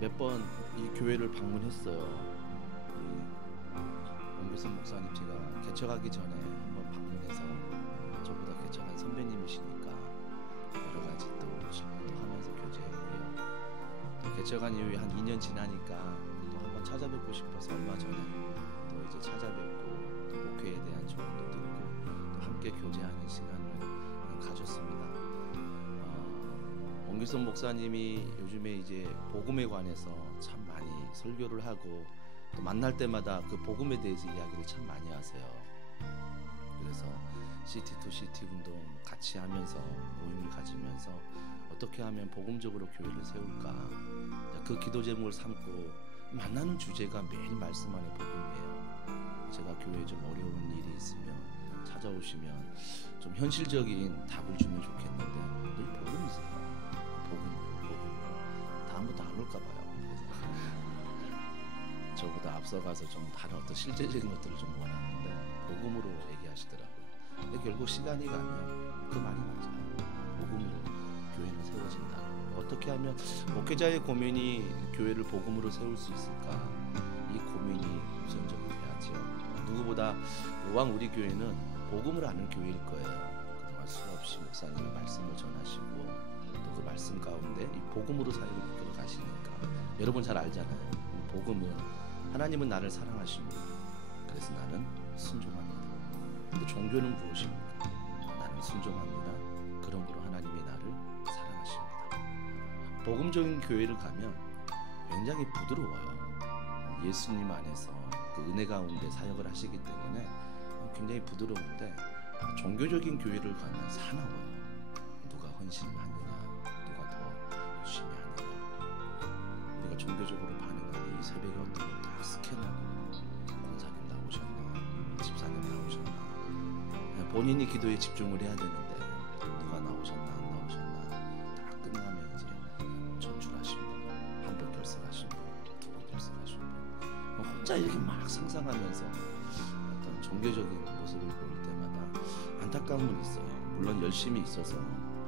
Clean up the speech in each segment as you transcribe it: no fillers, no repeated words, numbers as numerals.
몇 번 이 교회를 방문했어요. 원교선 목사님 제가 개척하기 전에 한번 방문해서 저보다 개척한 선배님이시니까 여러 가지 또 질문도 하면서 교제했고요. 또 개척한 이후에 한 2년 지나니까 또 한번 찾아뵙고 싶어서 얼마 전에 또 이제 찾아뵙고 또 목회에 대한 조언도 듣고 또 함께 교제하는 시간을 가졌습니다. 원규선 목사님이 요즘에 이제 복음에 관해서 참 많이 설교를 하고 또 만날 때마다 그 복음에 대해서 이야기를 참 많이 하세요. 그래서 시티2시티 운동 같이 하면서 모임을 가지면서 어떻게 하면 복음적으로 교회를 세울까, 그 기도 제목을 삼고 만나는 주제가 매일 말씀 안에 복음이에요. 제가 교회에 좀 어려운 일이 있으면 찾아오시면 좀 현실적인 답을 주면 좋겠는데 늘 복음이세요. 복음. 다음부터 안 올까 봐요. 저보다 앞서가서 좀 다른 어떤 실제적인 것들을 좀 원하는데 복음으로 얘기하시더라고요. 근데 결국 시간이 가면 그 말이 맞아요. 복음으로 교회는 세워진다. 어떻게 하면 목회자의 고민이 교회를 복음으로 세울 수 있을까? 이 고민이 우선적이 돼야죠. 누구보다 이왕 우리 교회는 복음을 아는 교회일 거예요. 그동안 수없이 목사님의 말씀을 전하시고 또 그 말씀 가운데 이 복음으로 사역을 이끌어 가시니까 여러분 잘 알잖아요. 복음은 하나님은 나를 사랑하십니다. 그래서 나는 순종합니다. 또 종교는 무엇입니까? 나는 순종합니다. 그러므로 하나님이 나를 사랑하십니다. 복음적인 교회를 가면 굉장히 부드러워요. 예수님 안에서 그 은혜 가운데 사역을 하시기 때문에 굉장히 부드러운데 종교적인 교회를 가면 사나워요. 누가 헌신을 하느냐, 누가 더 열심히 하느냐. 우리가 종교적으로 반응하는 이 새벽에 어떤 다 스캔하고 권사님 나오셨나, 집사님 나오셨나, 본인이 기도에 집중을 해야 되는데 누가 나오셨나 안 나오셨나 다 끝나면 이제 전출하신 분, 한 번 결석하신 분, 두 번 결석하신 분, 혼자 이렇게 막 상상하면서 어떤 종교적인 모습을 볼 때마다 안타까움은 있어요. 물론 열심히 있어서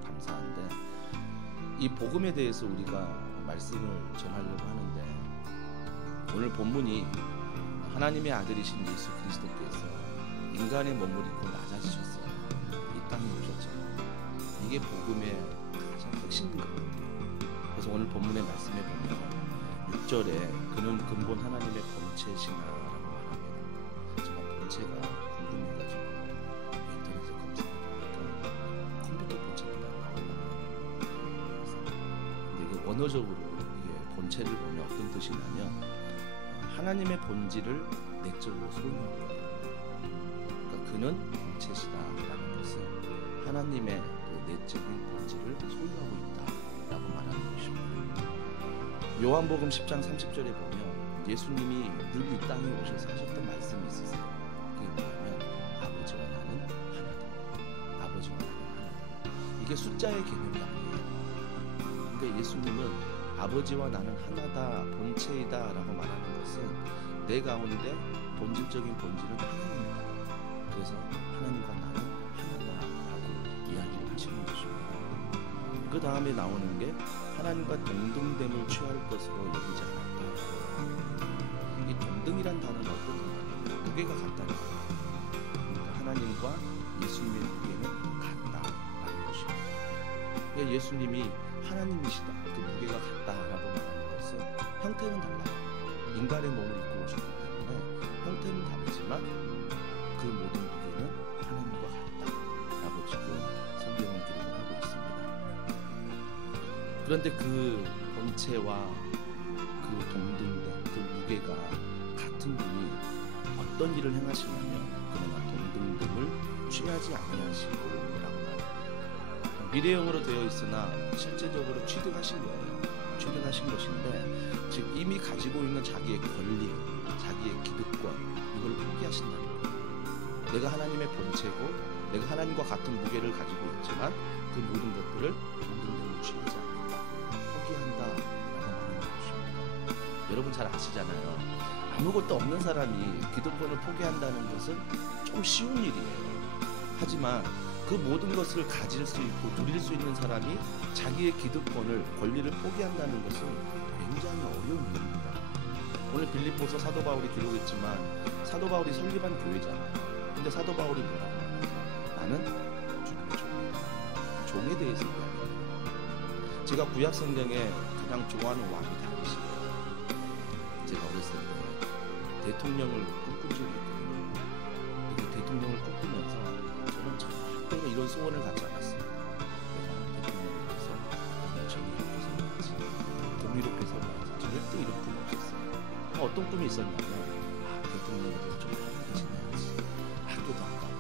감사한데 이 복음에 대해서 우리가 말씀을 전하려고 하는데 오늘 본문이 하나님의 아들이신 예수 그리스도께서 인간의 몸을 입고 낮아지셨어요. 이 땅에 오셨잖아요. 이게 복음의 가장 핵심인 것 같아요. 그래서 오늘 본문의 말씀에 보면 6절에 그는 근본 하나님의 본체시나라고 말합니다. 제가 본체가 궁금해가지고 인터넷에 검색해보니까 컴퓨터 본체보다 나왔나봐요. 근데 이게 원어적으로 이게 본체를 보면 어떤 뜻이냐면 하나님의 본질을 내적으로 소유하고 있다. 그러니까 그는 본체시다라는 것은 하나님의 그 내적인 본질을 소유하고 있다라고 말하는 것입니다. 요한복음 10장 30절에 보면 예수님이 늘 이 땅에 오셔서 하셨던 말씀이 있으세요. 그게 뭐냐면 아버지와 나는 하나다. 아버지와 나는 하나다. 이게 숫자의 개념이 아니에요. 그러니까 예수님은 아버지와 나는 하나다, 본체이다 라고 말하는 것은 내 가운데 본질적인 본질은 하나님이다. 그래서 하나님과 나는 하나다라고 이야기를 하시는 것입니다. 그 다음에 나오는 게 하나님과 동등됨을 취할 것으로 여기지 않았다. 이 동등이란 단어는 어떤 단어예요? 무게가 같다는 거예요. 그러니까 하나님과 예수님의 무게는 같다라는 것입니다. 그러니까 예수님이 하나님이시다, 그 무게가 같다라고 말하는 것은 형태는 달라요. 인간의 몸을 입고 오셨기 때문에 형태는 다르지만 그 모든 무게는 하나님과 같다라고 지금 성경은 기록을 하고 있습니다. 그런데 그 본체와 그 동등됨, 그 무게가 같은 분이 어떤 일을 행하시냐면 그러나 동등됨을 취하지 아니하시고 라고 말합니다. 미래형으로 되어 있으나 실제적으로 취득하신 거예요. 취득하신 것인데 즉 이미 가지고 있는 자기의 권리, 자기의 기득권 이걸 포기하신다는 거예요. 내가 하나님의 본체고 내가 하나님과 같은 무게를 가지고 있지만 그 모든 것들을 동등됨을 취하지 않는다. 포기한다라고 말하는 것입니다. 여러분 잘 아시잖아요. 아무것도 없는 사람이 기득권을 포기한다는 것은 좀 쉬운 일이에요. 하지만 그 모든 것을 가질 수 있고 누릴 수 있는 사람이 자기의 기득권을, 권리를 포기한다는 것은 굉장히 어려운 일입니다. 오늘 빌립보서 사도 바울이 기록했지만 사도 바울이 설립한 교회잖아요. 근데 사도 바울이 뭐라고 하나요? 나는 주님의 종이다. 종에 대해서 이야기해요. 제가 구약 성경에 가장 좋아하는 왕이 다윗이에요. 제가 어렸을 때 대통령을 꿈꾼 적이 있거든요. 그 대통령을 꿈꾸면서 저는 절대 이런 소원을 갖지 않았어요. 내가 대통령이 돼서 정의롭게 살아야지, 경이롭게 살아야지. 절대 이런 꿈 없었어요. 어떤 꿈이 있었냐면 대통령이 돼서 좀 편하게 지내야지, 학교도 안 가고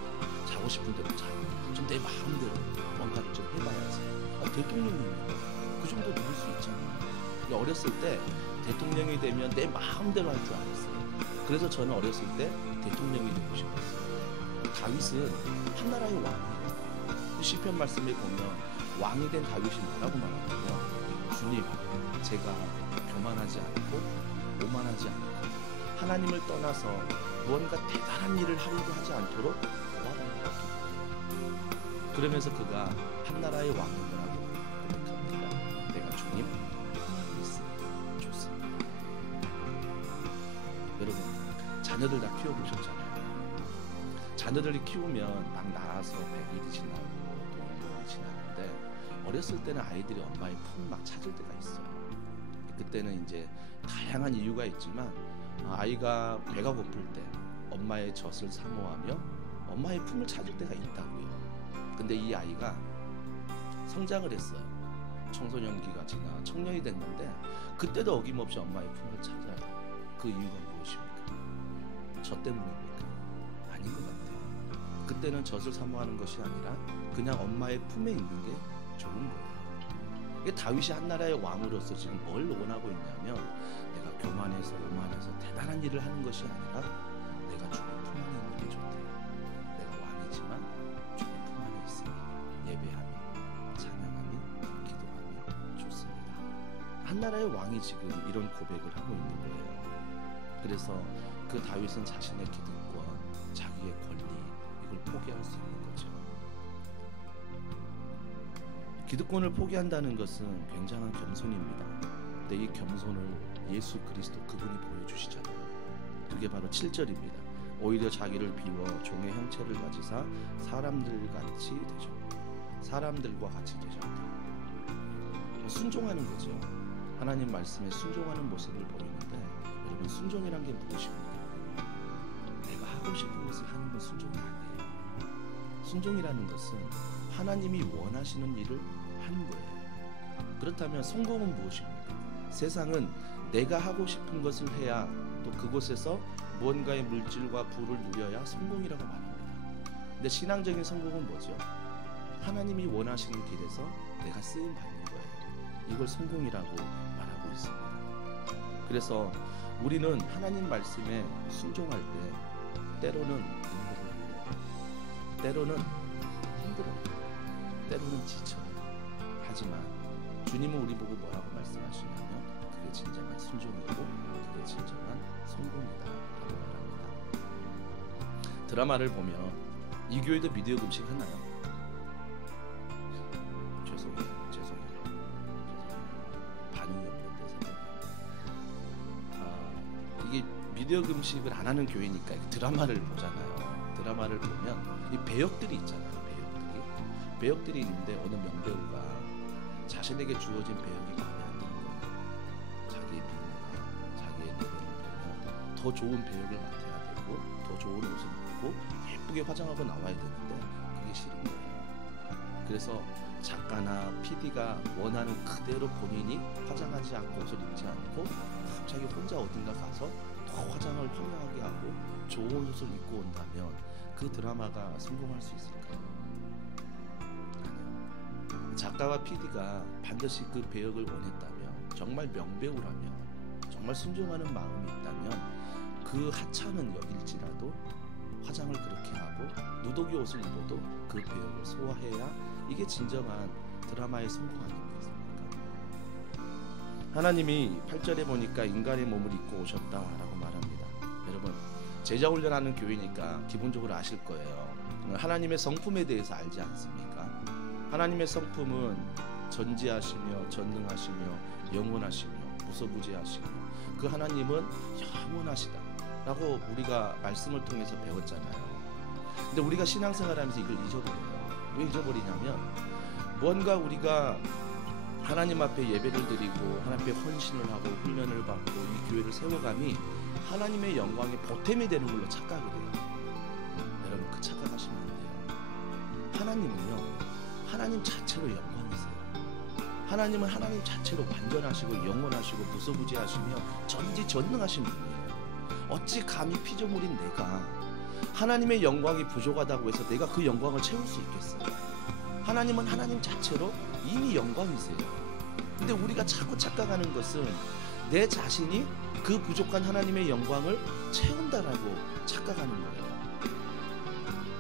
자고 싶은 대로 자고 좀 내 마음대로 뭔가를 좀 해봐야지. 대통령이면 그 정도 누릴 수 있잖아요. 어렸을 때 대통령이 되면 내 마음대로 할 줄 알았어요. 그래서 저는 어렸을 때 대통령이 되고 싶었어요. 다윗은 한나라의 왕이에요. 시편 말씀에 보면 왕이 된 다윗이 뭐라고 말하냐면, 주님, 제가 교만하지 않고 오만하지 않고 하나님을 떠나서 무언가 대단한 일을 하려고 하지 않도록 도와달라고. 그러면서 그가 한나라의 왕이라고 고백합니다. 내가 주님 하나님 있으니 좋습니다. 여러분, 자녀들 다 키워보셨잖아요. 자녀들이 키우면 막 나와서 100일이 지나고 또 1년이 지나는데, 어렸을 때는 아이들이 엄마의 품을 막 찾을 때가 있어요. 그때는 이제 다양한 이유가 있지만 아이가 배가 고플 때 엄마의 젖을 사모하며 엄마의 품을 찾을 때가 있다고요. 근데 이 아이가 성장을 했어요. 청소년기가 지나 청년이 됐는데 그때도 어김없이 엄마의 품을 찾아요. 그 이유가 무엇입니까? 저 때문입니까? 아닌 것 같아요. 그때는 젖을 사모하는 것이 아니라 그냥 엄마의 품에 있는 게 좋은 거예요. 다윗이 한나라의 왕으로서 지금 뭘 원하고 있냐면, 내가 교만해서 오만해서 대단한 일을 하는 것이 아니라 내가 주님 품 안에 있는 게 좋대요. 내가 왕이지만 주님 품 안에 있으니 예배하며 찬양하며 기도하며 좋습니다. 한나라의 왕이 지금 이런 고백을 하고 있는 거예요. 그래서 그 다윗은 자신의 기득권, 자기의 권리, 이걸 포기할 수 있는 거죠. 기득권을 포기한다는 것은 굉장한 겸손입니다. 근데 이 겸손을 예수 그리스도 그분이 보여주시잖아요. 그게 바로 7절입니다. 오히려 자기를 비워 종의 형체를 가지사 사람들과 같이 되셨다. 순종하는 거죠. 하나님 말씀에 순종하는 모습을 보이는데, 여러분, 순종이란 게 무엇입니까? 내가 하고 싶은 것을 하는 건 순종이 아니에요. 순종이라는 것은 하나님이 원하시는 일을 하는 거예요. 그렇다면 성공은 무엇입니까? 세상은 내가 하고 싶은 것을 해야, 또 그곳에서 무언가의 물질과 부를 누려야 성공이라고 말합니다. 근데 신앙적인 성공은 뭐죠? 하나님이 원하시는 길에서 내가 쓰임 받는 거예요. 이걸 성공이라고 말하고 있습니다. 그래서 우리는 하나님 말씀에 순종할 때 때로는 눈물을 흘려요. 때로는 힘들어요. 때로는 지쳐요. 하지만 주님은 우리 보고 뭐라고 말씀하시냐면, 그게 진정한 순종이고 그게 진정한 성공이다라고 말합니다. 드라마를 보면, 이 교회도 미디어 금식 하나요? 죄송해요. 반응이 없는데 이게 미디어 금식을 안 하는 교회니까 드라마를 보잖아요. 드라마를 보면 이 배역들이 있잖아요. 배역들이 있는데 어느 명배우가 자신에게 주어진 배역이 마음에 안 드는 거예요. 자기의 미모나 자기의 레벨을 보면 더 좋은 배역을 맡아야 되고 더 좋은 옷을 입고 예쁘게 화장하고 나와야 되는데 그게 싫은 거예요. 그래서 작가나 PD가 원하는 그대로 본인이 화장하지 않고 옷을 입지 않고 갑자기 혼자 어딘가 가서 더 화장을 화려하게 하고 좋은 옷을 입고 온다면 그 드라마가 성공할 수 있을까요? 작가와 PD가 반드시 그 배역을 원했다면, 정말 명배우라면, 정말 순종하는 마음이 있다면 그 하찮은 역일지라도 화장을 그렇게 하고 누더기 옷을 입어도 그 배역을 소화해야 이게 진정한 드라마의 성공 아니겠습니까? 하나님이 8절에 보니까 인간의 몸을 입고 오셨다라고 말합니다. 여러분, 제자 훈련하는 교회니까 기본적으로 아실 거예요. 하나님의 성품에 대해서 알지 않습니까? 하나님의 성품은 전지하시며 전능하시며 영원하시며 무소부지하시며 그 하나님은 영원하시다 라고 우리가 말씀을 통해서 배웠잖아요. 근데 우리가 신앙생활하면서 이걸 잊어버려요. 왜 잊어버리냐면 뭔가 우리가 하나님 앞에 예배를 드리고 하나님 앞에 헌신을 하고 훈련을 받고 이 교회를 세워감이 하나님의 영광의 보탬이 되는 걸로 착각을 해요. 여러분, 그 착각하시면 안 돼요. 하나님은요, 하나님 자체로 영광이세요. 하나님은 하나님 자체로 완전하시고 영원하시고 무소부지하시며 전지전능하신 분이에요. 어찌 감히 피조물인 내가 하나님의 영광이 부족하다고 해서 내가 그 영광을 채울 수 있겠어요? 하나님은 하나님 자체로 이미 영광이세요. 근데 우리가 자꾸 착각하는 것은 내 자신이 그 부족한 하나님의 영광을 채운다라고 착각하는 거예요.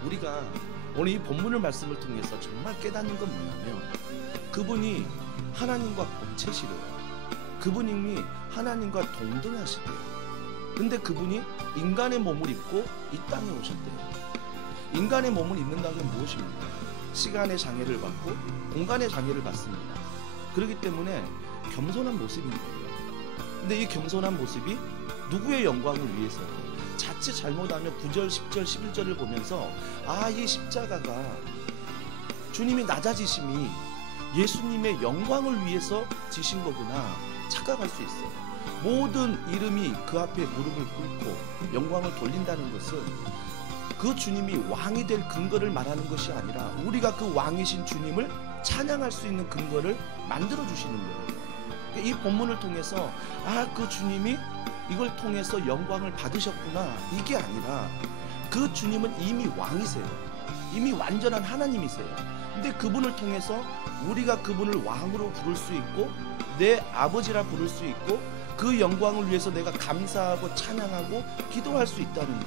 우리가 오늘 이 본문을 말씀을 통해서 정말 깨닫는 건 뭐냐면 그분이 하나님과 본체시래요. 그분이 하나님과 동등하시대요. 근데 그분이 인간의 몸을 입고 이 땅에 오셨대요. 인간의 몸을 입는다는 건 무엇입니까? 시간의 장애를 받고 공간의 장애를 받습니다. 그렇기 때문에 겸손한 모습인 거예요. 근데 이 겸손한 모습이 누구의 영광을 위해서? 자칫 잘못하면 9절, 10절, 11절을 보면서 이 십자가가 주님이 낮아지심이 예수님의 영광을 위해서 지신 거구나 착각할 수 있어요. 모든 이름이 그 앞에 무릎을 꿇고 영광을 돌린다는 것은 그 주님이 왕이 될 근거를 말하는 것이 아니라 우리가 그 왕이신 주님을 찬양할 수 있는 근거를 만들어 주시는 거예요. 이 본문을 통해서 그 주님이 이걸 통해서 영광을 받으셨구나 이게 아니라 그 주님은 이미 왕이세요. 이미 완전한 하나님이세요. 근데 그분을 통해서 우리가 그분을 왕으로 부를 수 있고 내 아버지라 부를 수 있고 그 영광을 위해서 내가 감사하고 찬양하고 기도할 수 있다는 것,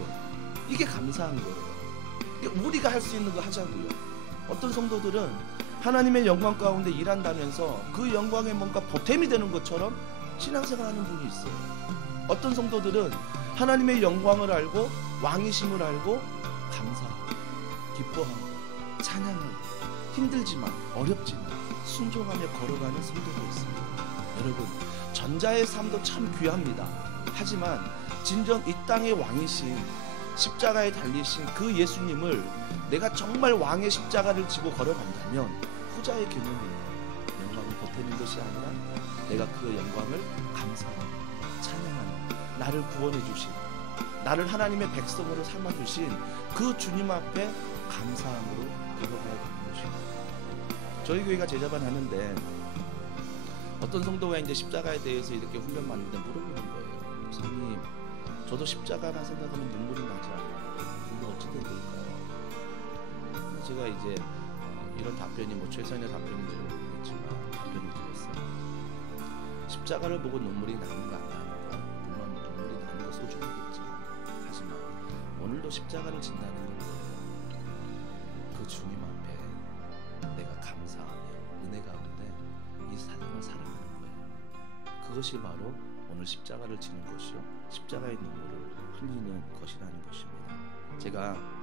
이게 감사한 거예요. 우리가 할 수 있는 거 하자고요. 어떤 성도들은 하나님의 영광 가운데 일한다면서 그 영광에 뭔가 보탬이 되는 것처럼 신앙생활하는 분이 있어요. 어떤 성도들은 하나님의 영광을 알고 왕이심을 알고 감사하고 기뻐하고 찬양하고 힘들지만 어렵지만 순종하며 걸어가는 성도도 있습니다. 여러분, 전자의 삶도 참 귀합니다. 하지만 진정 이 땅의 왕이신 십자가에 달리신 그 예수님을 내가 정말 왕의 십자가를 지고 걸어간다면 후자의 개념이에요. 영광을 보태는 것이 아니라 내가 그 영광을 감사하고 찬양하는, 나를 구원해 주신, 나를 하나님의 백성으로 삼아 주신 그 주님 앞에 감사함으로 걸어가야 되는 것입니다. 저희 교회가 제자반 하는데 어떤 성도가 이제 십자가에 대해서 이렇게 훈련 받는데 물어보는 거예요. 목사님, 저도 십자가만 생각하면 눈물이 나지 않아요. 이거 어찌 된 걸까요? 제가 이제 이런 답변이 최선의 답변인지 모르겠지만 답변을 드렸어요. 십자가를 보고 눈물이 나는 거 안 나는 거, 물론 눈물이 나는 거 소중하겠죠. 하지만 오늘도 십자가를 진다는 건 뭐예요? 그 주님 앞에 내가 감사하며 은혜 가운데 이 사랑을 사랑하는 거예요. 그것이 바로 오늘 십자가를 지는 것이요, 십자가의 눈물을 흘리는 것이라는 것입니다. 제가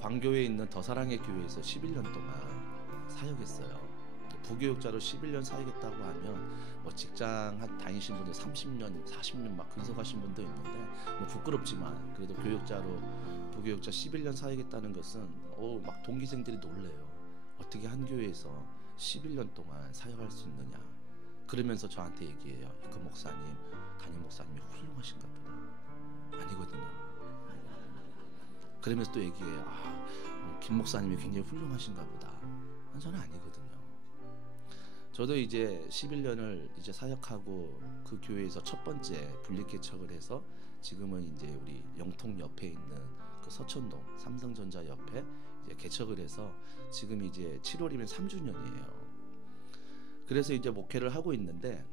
광교에 있는 더사랑의 교회에서 11년 동안 사역했어요. 부교육자로 11년 사역했다고 하면 직장 다니신 분들 30년, 40년 막 근속하신 분도 있는데 부끄럽지만 그래도 부교육자 11년 사역했다는 것은 막 동기생들이 놀래요. 어떻게 한 교회에서 11년 동안 사역할 수 있느냐. 그러면서 저한테 얘기해요. 그 목사님, 담임 목사님이 훌륭하신가 보다. 아니거든요. 그러면서 또 얘기해요. 김 목사님이 굉장히 훌륭하신가 보다. 저는 아니거든요. 저도 이제 11년을 이제 사역하고 그 교회에서 첫 번째 분리개척을 해서 지금은 이제 우리 영통 옆에 있는 그 서천동 삼성전자 옆에 이제 개척을 해서 지금 이제 7월이면 3주년이에요. 그래서 이제 목회를 하고 있는데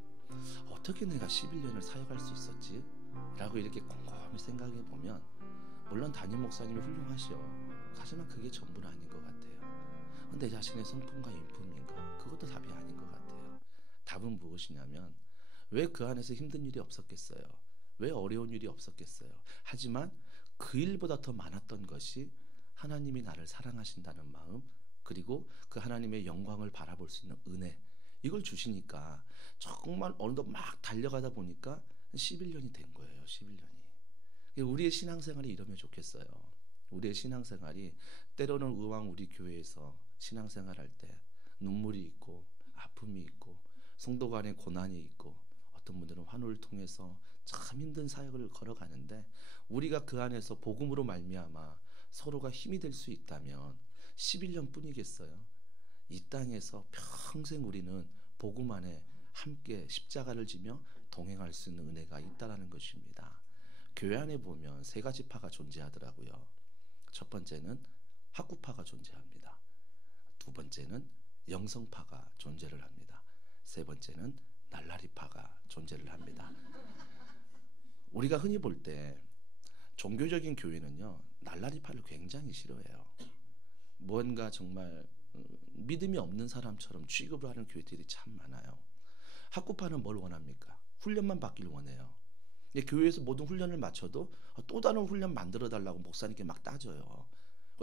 어떻게 내가 11년을 사역할 수 있었지? 라고 이렇게 곰곰이 생각해 보면 물론 담임 목사님이 훌륭하시오. 하지만 그게 전부는 아닌 것 같아요. 내 자신의 성품과 인품인가? 그것도 답이 아닌 것 같아요. 답은 무엇이냐면 왜 그 안에서 힘든 일이 없었겠어요? 왜 어려운 일이 없었겠어요? 하지만 그 일보다 더 많았던 것이 하나님이 나를 사랑하신다는 마음, 그리고 그 하나님의 영광을 바라볼 수 있는 은혜, 이걸 주시니까 정말 어느덧 막 달려가다 보니까 11년이 된 거예요. 11년이. 우리의 신앙생활이 이러면 좋겠어요. 우리의 신앙생활이 때로는 의왕 우리 교회에서 신앙생활할 때 눈물이 있고 아픔이 있고 성도 간의 고난이 있고 어떤 분들은 환우를 통해서 참 힘든 사역을 걸어가는데 우리가 그 안에서 복음으로 말미암아 서로가 힘이 될 수 있다면 11년 뿐이겠어요. 이 땅에서 평생 우리는 복음 안에 함께 십자가를 지며 동행할 수 있는 은혜가 있다라는 것입니다. 교회 안에 보면 세 가지 파가 존재하더라고요. 첫 번째는 학구파가 존재합니다. 두 번째는 영성파가 존재를 합니다. 세 번째는 날라리파가 존재를 합니다. 우리가 흔히 볼 때 종교적인 교회는요, 날라리파를 굉장히 싫어해요. 뭔가 정말 믿음이 없는 사람처럼 취급을 하는 교회들이 참 많아요. 학구파는 뭘 원합니까? 훈련만 받길 원해요. 교회에서 모든 훈련을 마쳐도 또 다른 훈련 만들어 달라고 목사님께 막 따져요.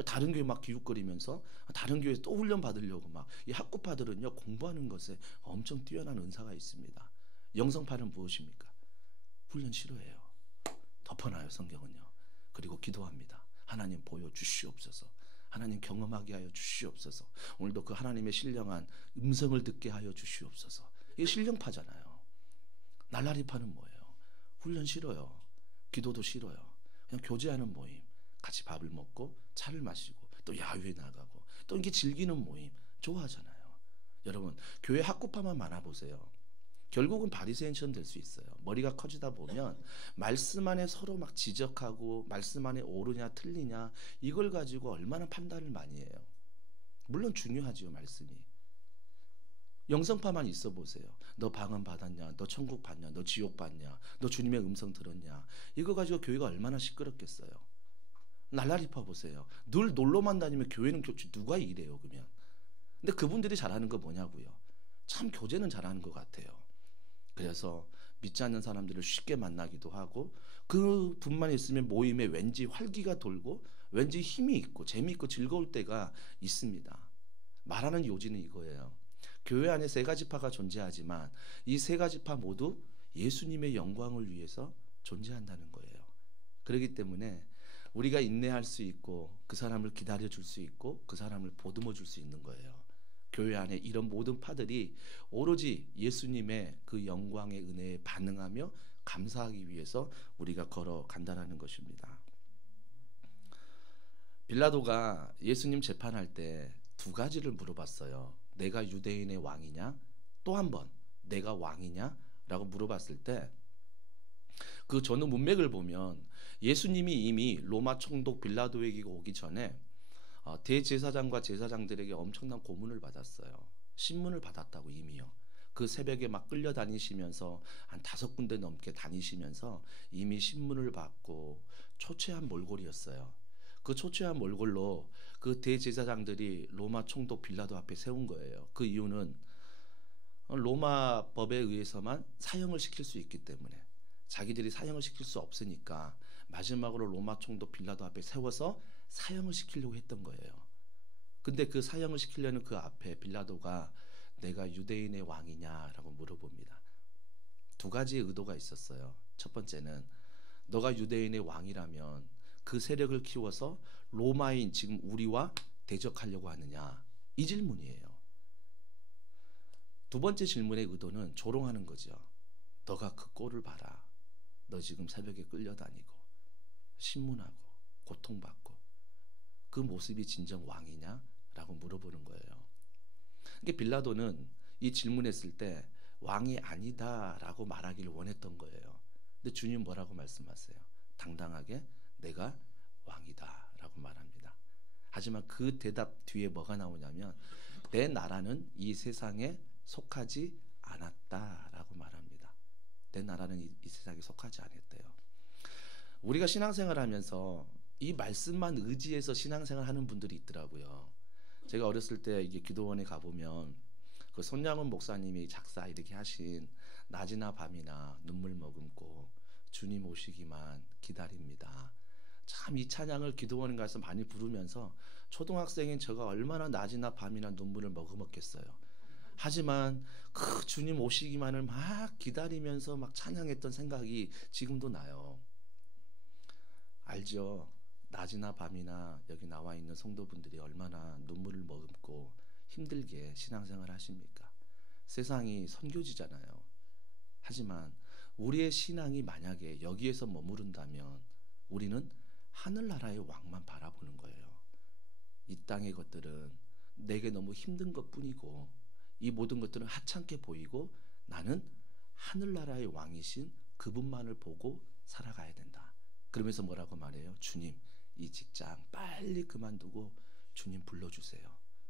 다른 교회 막 기웃거리면서 다른 교회에서 또 훈련 받으려고 막. 이 학구파들은요, 공부하는 것에 엄청 뛰어난 은사가 있습니다. 영성파는 무엇입니까? 훈련 싫어해요. 덮어놔요, 성경은요. 그리고 기도합니다. 하나님 보여주시옵소서. 하나님 경험하게 하여 주시옵소서. 오늘도 그 하나님의 신령한 음성을 듣게 하여 주시옵소서. 이게 신령파잖아요. 날라리파는 뭐예요? 훈련 싫어요. 기도도 싫어요. 그냥 교제하는 모임, 같이 밥을 먹고 차를 마시고 또 야외에 나가고 또 이게 즐기는 모임 좋아하잖아요. 여러분, 교회 학구파만 많아보세요. 결국은 바리새인처럼 될 수 있어요. 머리가 커지다 보면 말씀 안에 서로 막 지적하고 말씀 안에 옳으냐 틀리냐 이걸 가지고 얼마나 판단을 많이 해요. 물론 중요하지요, 말씀이. 영성파만 있어 보세요. 너 방언 받았냐? 너 천국 받냐? 너 지옥 받냐? 너 주님의 음성 들었냐? 이거 가지고 교회가 얼마나 시끄럽겠어요. 날라리파 보세요. 늘 놀러만 다니면 교회는 교체 누가 이래요, 그러면. 근데 그분들이 잘하는 거 뭐냐고요. 참 교제는 잘하는 것 같아요. 그래서 믿지 않는 사람들을 쉽게 만나기도 하고 그 분만 있으면 모임에 왠지 활기가 돌고 왠지 힘이 있고 재미있고 즐거울 때가 있습니다. 말하는 요지는 이거예요. 교회 안에 세 가지 파가 존재하지만 이 세 가지 파 모두 예수님의 영광을 위해서 존재한다는 거예요. 그렇기 때문에 우리가 인내할 수 있고 그 사람을 기다려줄 수 있고 그 사람을 보듬어 줄 수 있는 거예요. 교회 안에 이런 모든 파들이 오로지 예수님의 그 영광의 은혜에 반응하며 감사하기 위해서 우리가 걸어간다는 것입니다. 빌라도가 예수님 재판할 때 두 가지를 물어봤어요. 내가 유대인의 왕이냐? 또 한 번 내가 왕이냐? 라고 물어봤을 때 그 전후 문맥을 보면 예수님이 이미 로마 총독 빌라도에게 오기 전에 대제사장과 제사장들에게 엄청난 고문을 받았어요. 신문을 받았다고 이미요. 그 새벽에 막 끌려다니시면서 한 5군데 넘게 다니시면서 이미 신문을 받고 초췌한 몰골이었어요. 그 초췌한 몰골로 그 대제사장들이 로마 총독 빌라도 앞에 세운 거예요. 그 이유는 로마 법에 의해서만 사형을 시킬 수 있기 때문에 자기들이 사형을 시킬 수 없으니까 마지막으로 로마 총독 빌라도 앞에 세워서 사형을 시키려고 했던 거예요. 근데 그 사형을 시키려는 그 앞에 빌라도가 내가 유대인의 왕이냐라고 물어봅니다. 두 가지의 의도가 있었어요. 첫 번째는 너가 유대인의 왕이라면 그 세력을 키워서 로마인 지금 우리와 대적하려고 하느냐, 이 질문이에요. 두 번째 질문의 의도는 조롱하는 거죠. 너가 그 꼴을 봐라. 너 지금 새벽에 끌려다니고 신문하고 고통받고 그 모습이 진정 왕이냐? 라고 물어보는 거예요. 그러니까 빌라도는 이 질문했을 때 왕이 아니다 라고 말하기를 원했던 거예요. 근데 주님 뭐라고 말씀하세요? 당당하게 내가 왕이다 라고 말합니다. 하지만 그 대답 뒤에 뭐가 나오냐면 내 나라는 이 세상에 속하지 않았다 라고 말합니다. 내 나라는 이 세상에 속하지 않았대요. 우리가 신앙생활 하면서 이 말씀만 의지해서 신앙생활 하는 분들이 있더라고요. 제가 어렸을 때 이게 기도원에 가보면 그 손양훈 목사님이 작사 이렇게 하신 낮이나 밤이나 눈물 머금고 주님 오시기만 기다립니다. 참 이 찬양을 기도원에 가서 많이 부르면서 초등학생인 제가 얼마나 낮이나 밤이나 눈물을 머금었겠어요. 하지만 그 주님 오시기만을 막 기다리면서 막 찬양했던 생각이 지금도 나요. 알죠? 낮이나 밤이나 여기 나와 있는 성도분들이 얼마나 눈물을 머금고 힘들게 신앙생활 하십니까? 세상이 선교지잖아요. 하지만 우리의 신앙이 만약에 여기에서 머무른다면 우리는 하늘나라의 왕만 바라보는 거예요. 이 땅의 것들은 내게 너무 힘든 것뿐이고 이 모든 것들은 하찮게 보이고 나는 하늘나라의 왕이신 그분만을 보고 살아가야 된다. 그러면서 뭐라고 말해요? 주님, 이 직장 빨리 그만두고 주님 불러주세요.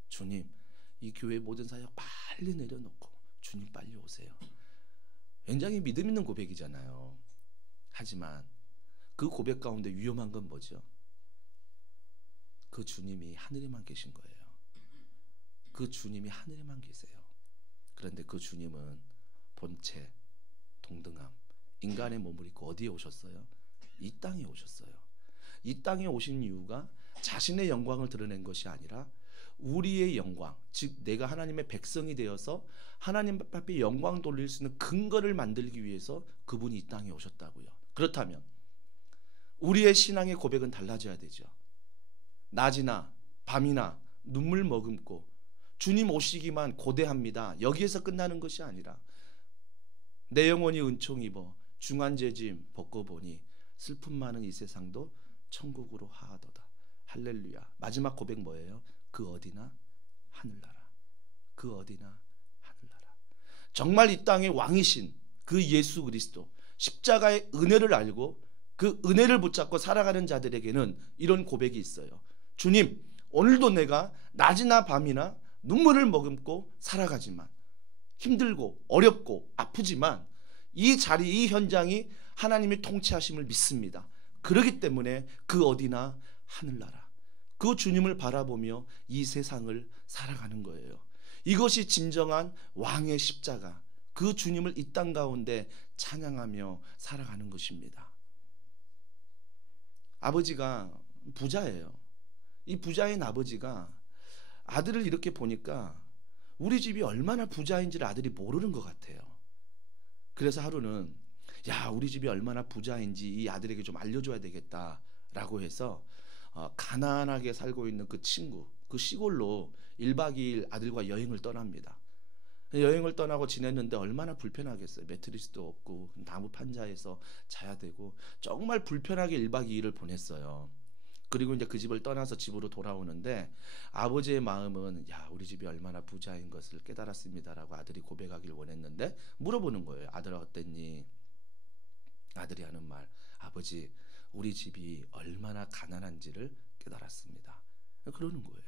주님, 이 교회 모든 사역 빨리 내려놓고 주님 빨리 오세요. 굉장히 믿음 있는 고백이잖아요. 하지만 그 고백 가운데 위험한 건 뭐죠? 그 주님이 하늘에만 계신 거예요. 그 주님이 하늘에만 계세요. 그런데 그 주님은 본체, 동등함, 인간의 몸을 입고 어디에 오셨어요? 이 땅에 오셨어요. 이 땅에 오신 이유가 자신의 영광을 드러낸 것이 아니라 우리의 영광, 즉 내가 하나님의 백성이 되어서 하나님 앞에 영광 돌릴 수 있는 근거를 만들기 위해서 그분이 이 땅에 오셨다고요. 그렇다면 우리의 신앙의 고백은 달라져야 되죠. 낮이나 밤이나 눈물 머금고 주님 오시기만 고대합니다. 여기에서 끝나는 것이 아니라 내 영혼이 은총 입어 중한죄짐 벗고 보니 슬픔 많은 이 세상도 천국으로 하하도다. 할렐루야. 마지막 고백 뭐예요? 그 어디나 하늘나라. 그 어디나 하늘나라. 정말 이 땅의 왕이신 그 예수 그리스도 십자가의 은혜를 알고 그 은혜를 붙잡고 살아가는 자들에게는 이런 고백이 있어요. 주님, 오늘도 내가 낮이나 밤이나 눈물을 머금고 살아가지만 힘들고 어렵고 아프지만 이 자리, 이 현장이 하나님의 통치하심을 믿습니다. 그렇기 때문에 그 어디나 하늘나라. 그 주님을 바라보며 이 세상을 살아가는 거예요. 이것이 진정한 왕의 십자가, 그 주님을 이 땅 가운데 찬양하며 살아가는 것입니다. 아버지가 부자예요. 이 부자인 아버지가 아들을 이렇게 보니까 우리 집이 얼마나 부자인지를 아들이 모르는 것 같아요. 그래서 하루는 야, 우리 집이 얼마나 부자인지 이 아들에게 좀 알려줘야 되겠다라고 해서 가난하게 살고 있는 그 친구, 그 시골로 1박 2일 아들과 여행을 떠납니다. 여행을 떠나고 지냈는데 얼마나 불편하겠어요. 매트리스도 없고 나무 판자에서 자야 되고 정말 불편하게 1박 2일을 보냈어요. 그리고 이제 그 집을 떠나서 집으로 돌아오는데 아버지의 마음은 야, 우리 집이 얼마나 부자인 것을 깨달았습니다라고 아들이 고백하길 원했는데 물어보는 거예요. 아들아 어땠니? 아들이 하는 말, 아버지 우리 집이 얼마나 가난한지를 깨달았습니다. 그러는 거예요.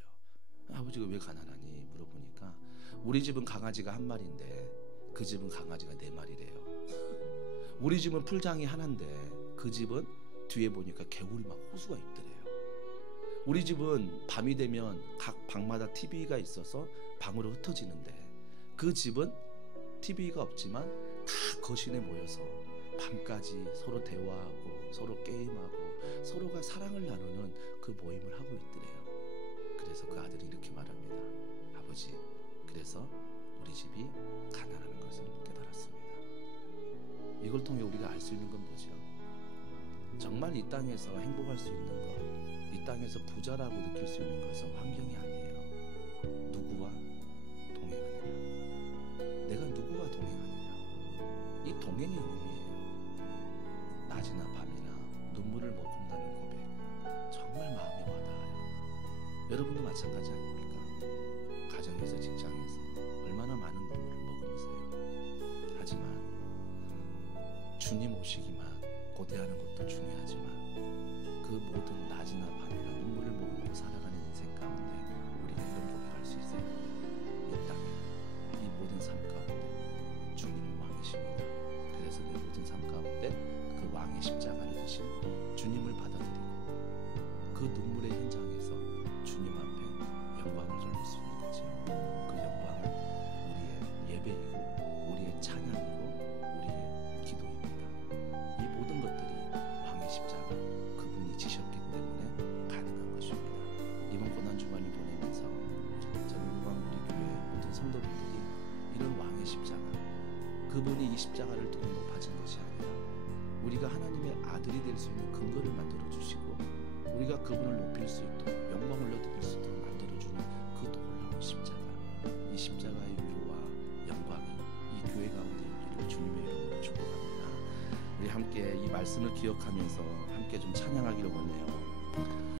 아버지가 왜 가난하니? 물어보니까 우리 집은 강아지가 한 마리인데 그 집은 강아지가 4마리래요. 우리 집은 풀장이 하나인데 그 집은 뒤에 보니까 개구리 막 호수가 있더래요. 우리 집은 밤이 되면 각 방마다 TV가 있어서 방으로 흩어지는데 그 집은 TV가 없지만 다 거실에 모여서 밤까지 서로 대화하고 서로 게임하고 서로가 사랑을 나누는 그 모임을 하고 있더래요. 그래서 그 아들이 이렇게 말합니다. 아버지, 그래서 우리 집이 가난한 것을 깨달았습니다. 이걸 통해 우리가 알 수 있는 건 뭐죠? 정말 이 땅에서 행복할 수 있는 것, 이 땅에서 부자라고 느낄 수 있는 것은 환경이 아니에요. 누구와 동행하느냐? 내가 누구와 동행하느냐? 이 동행의 의미예요. 낮이나 밤이나 눈물을 머금다는 고백, 정말 마음에 와닿아요. 여러분도 마찬가지 아닙니까? 가정에서, 직장에서 얼마나 많은 눈물을 머금으세요. 하지만 주님 오시기만 고대하는 것도 중요하지만 그 모든 낮이나 밤이나 눈물을 머금고 살아가는 인생 가운데 우리가 이런 고백할 수 있어요. 이 땅에, 이 모든 삶 가운데 주님은 왕이십니다. 그래서 내 모든 삶 가운데 그 왕의 십자가를 지신 주님을 받아들이고 그 눈물의 현장에서 주님 앞에 영광을 돌릴 수 있는 거죠. 그 영광은 우리의 예배이고 우리의 찬양이고 우리의 기도입니다. 이 모든 것들이 왕의 십자가, 그분이 지셨기 그분이 이 십자가를 두고 높아진 것이 아니라 우리가 하나님의 아들이 될 수 있는 근거를 만들어 주시고 우리가 그분을 높일 수 있도록 영광을 얻을 수 있도록 만들어 주는 그 놀라운 십자가, 이 십자가의 위로와 영광이 이 교회 가운데 있기를 주님의 이름으로 축복합니다. 우리 함께 이 말씀을 기억하면서 함께 좀 찬양하기를 원해요.